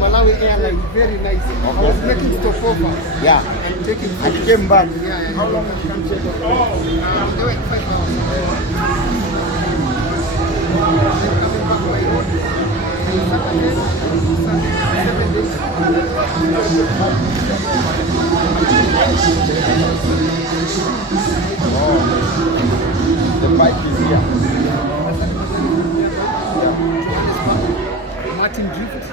Malawi Airlines, very nice. I was making stopover. Yeah. And taking And you came back. Yeah. How long did you take? They were 5 hours. Coming back by road. Saturday, 7 days. The bike is here. Martin Drift,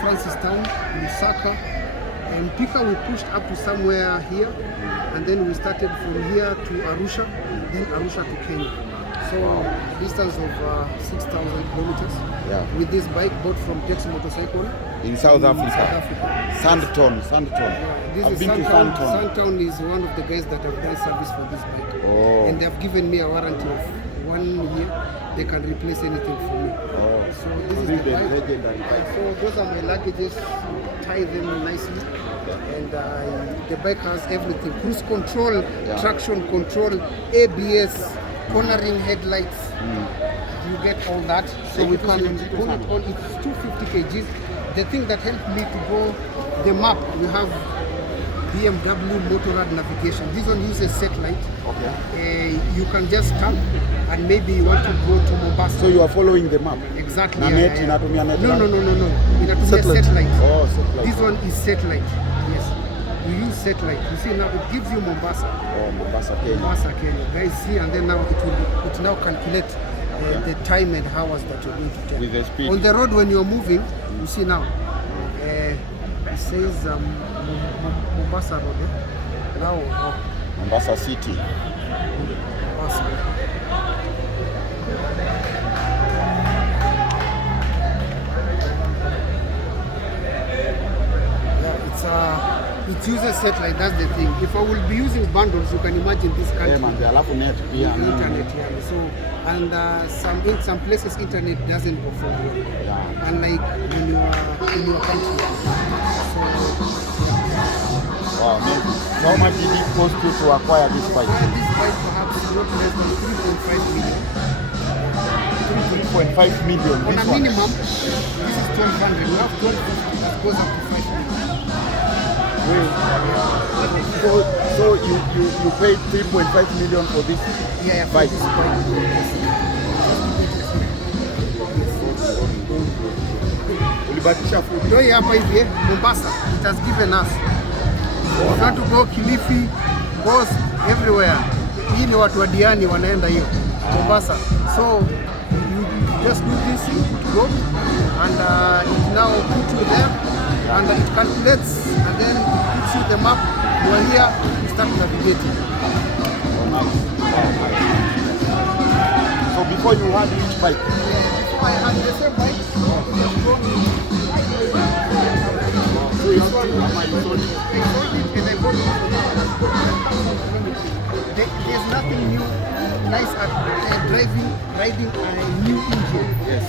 Francis Town, Lusaka, and Pika we pushed up to somewhere here, and then we started from here to Arusha, then Arusha to Kenya. So a distance of 6,000 kilometers with this bike bought from Tex Motorcycle in South Africa. Sandton. This I've is been to Sandton. Sandton. Sandton is one of the guys that have done service for this bike. Oh. And they have given me a warranty of 1 year. They can replace anything for me. Oh. So this is the bike. Legendary bike. So those are my luggages. Tie them nicely. And the bike has everything. Cruise control, traction control, ABS, cornering headlights. You get all that. So we can pull it all. It's 250 kgs. The thing that helped me to go the map, we have BMW Motorrad navigation. This one uses satellite. Okay. You can just stamp and maybe you want to go to Mombasa. So you are following the map? Exactly. Na net, inatumia net? No. Inatumia satellite. Oh, satellite. This one is satellite. Yes. You use satellite. You see now it gives you Mombasa. Oh, Mombasa, Kenya. Mombasa, Kenya. Guys see, and then now it now calculate the time and hours that you're going to take. With the speed. On the road when you're moving, you see now, it says Mombasa Road. Now, Mombasa City. Mombasa. It uses satellite, that's the thing. If I will be using bundles, you can imagine this country. Internet. So, and some places internet doesn't go forward. Unlike when you are in your country. So, Wow, amazing. So how much did it cost you to acquire this bike? This bike perhaps not less than 3.5 million. 3.5 million. On a minimum, this is 1,200. We have 1,250 that goes up to 5 million. So you paid 3.5 million for this bike? For this bike. Ulibatisha food. Ndio hapa hivi Mombasa, it has given us. If you want to go Kilifi, Coast, everywhere. Hii ni watu wa Diani wanaenda hiyo Mombasa. So you just do this, go, and it now put you there, and it calculates, and then it puts you the map. You are here, you start navigating. Oh, nice. Wow, nice. So before you had which bike? Before I had the same bike. So you sold it? There's nothing new, nice at riding a new engine. Yes.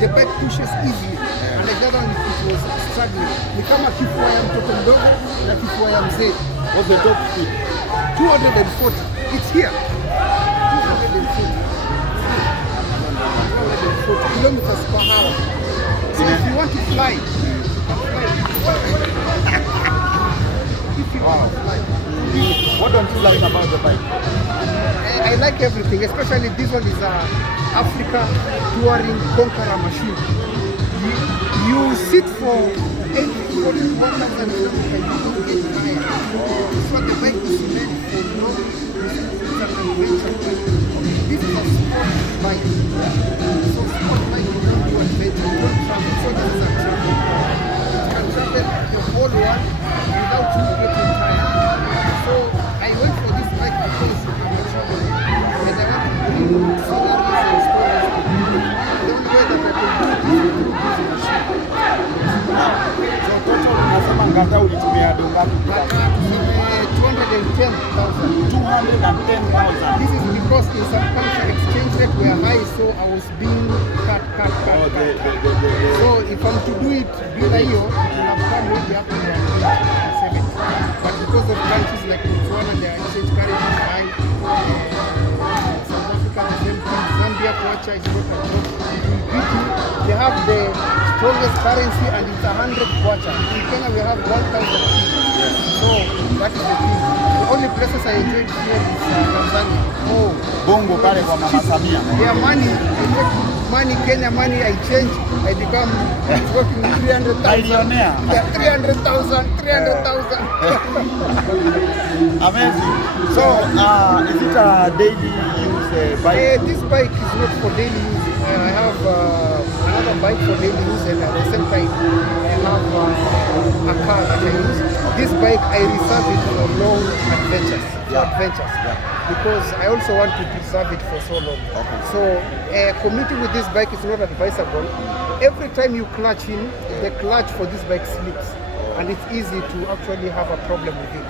The bike pushes easily, and the other one it was struggling. Ni kama kifua ya mtoto mdogo na kifua ya mzee. What's the top speed? 240. It's here. 240 kilometers per hour. So if you want to fly, you can fly. If you want to fly. What don't you like about the bike? I like everything, especially this one is a Africa touring conqueror machine. You sit for 1,000 kilometers and you don't get tired. This one the bike is meant for long distance adventure. This is a sport bike. So sport bike you don't do adventure, you don't travel. So this is a trip. It can travel the whole world without you getting tired. So I went for this bike because I'm a traveler and I want to bring sceneries and stories to people. The only way that I can do this is through this machine. So total unasema ngata ulitumia dongapi? 210,000. 210,000. This is because in some country exchange rate were high, so I was being cut. So if I'm to do it bila hiyo, I'll have come maybe up to 70. But because of countries largest currency, and it's 100 kwacha. In Kenya we have 1,000. So that is the thing. The only places I enjoyed here is Tanzania. Oh, Bongo pale kwa Mama Samia. Yeah, money. I take money, Kenya money, I change. I become working 300,000. Millionaire. Yeah, 300,000. Amazing. So, is it a daily use bike? This bike is not for daily use. I have another bike for daily use, and at the same time, I have a car that I use. This bike, I reserve it for long adventures. Because I also want to preserve it for so long. Okay. So, commuting with this bike is not advisable. Every time you clutch in, the clutch for this bike slips, and it's easy to actually have a problem with it.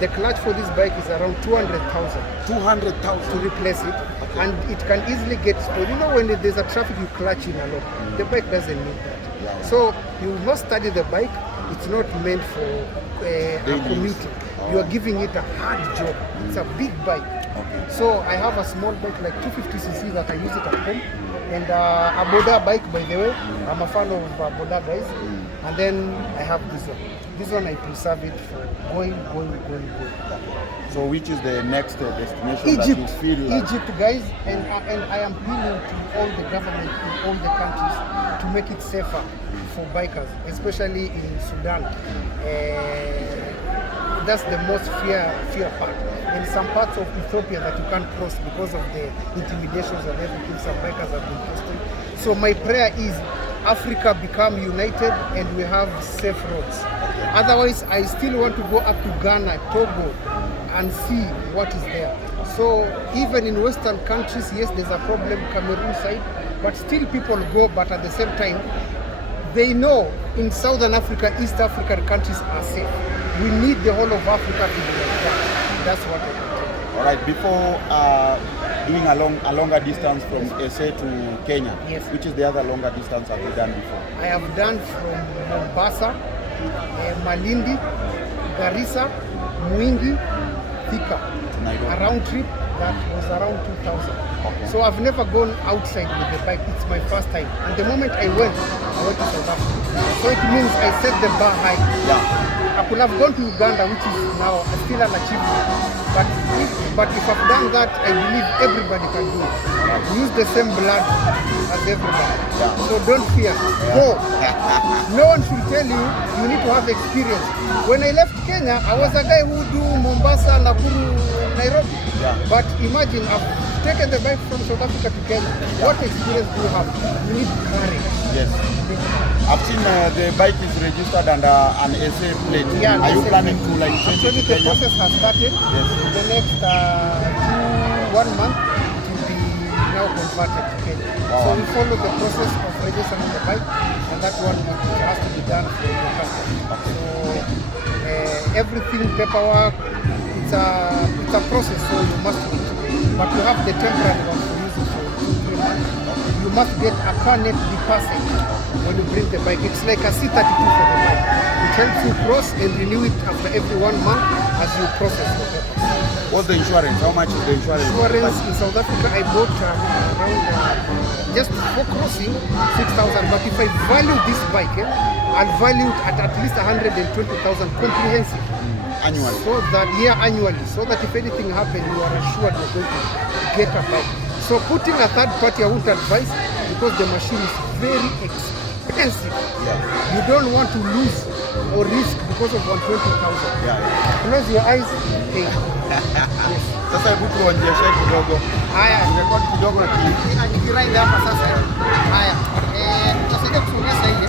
The clutch for this bike is around 200,000. 200,000 to replace it, and it can easily get spoiled. You know, when there's a traffic, you clutch in a lot. The bike doesn't need that. So you must study the bike. It's not meant for commuting. You are giving it a hard job. It's a big bike. So I have a small bike like 250cc that I use it at home, and a Boda bike, by the way. I'm a fan of Boda guys. And then I have this one. This one I preserve it for going. So which is the next destination Egypt, that you feel like? Egypt, guys, and I am appealing to all the government in all the countries to make it safer for bikers, especially in Sudan. That's the most fear part. In some parts of Ethiopia that you can't cross because of the intimidations and everything some bikers have been posting. So my prayer is Africa become united and we have safe roads. Otherwise, I still want to go up to Ghana, Togo, and see what is there. So even in Western countries, yes, there's a problem, Cameroon side, but still people go, but at the same time, they know in Southern Africa, East African countries are safe. We need the whole of Africa to be like that. That's what I think. All right, before doing a longer distance from SA to Kenya, yes, which is the other longer distance have you done before? I have done from Mombasa, Malindi, Garissa, Mwingi, Thika. A round trip that was around 2,000. Okay. So I've never gone outside with the bike. It's my first time. And the moment I went to South Africa. So it means I set the bar high. Yeah. I could have gone to Uganda, which is now still an achievement. But if I've done that, I believe everybody can do it. Use the same blood as everybody. Yeah. So don't fear. Go. No one should tell you, you need to have experience. When I left Kenya, I was a guy who do Mombasa, Nakuru, Nairobi. Yeah. But imagine, I've taken the bike from South Africa to Kenya. What experience do you have? You need courage. Yes. I've seen the bike is registered under an SA plate. Yeah, are you planning to like change it actually, to the Kenya? process has started. Yes. In the next 1 month, it will be now converted to Kenya. Wow. So we follow the process of registering the bike, and that one it has to be done for the customer. So everything, paperwork, it's a process, so you must wait. But you have the temporary one for using for 2-3 months. You must get a carnet de passage when you bring the bike. It's like a C32 for the bike. It helps you cross and renew it after every 1 month as you process the paper. What's the insurance? How much is the insurance? Insurance in South Africa, I bought around just for crossing 6,000. But if I value this bike, I'll value it at least 120,000 comprehensive. Annually? So that annually, so that if anything happens, you are assured you're going to get a bike. So putting a third party, I won't advise because the machine is very expensive. Yeah. You don't want to lose or risk because of 120,000. Yeah. Close your eyes. Hey. Yes. Sasa hebu tuonyeshe kidogo. Haya, Rekodi kidogo nikiraida hapa sasa. Haya. Tutasaidia kusogeza ile.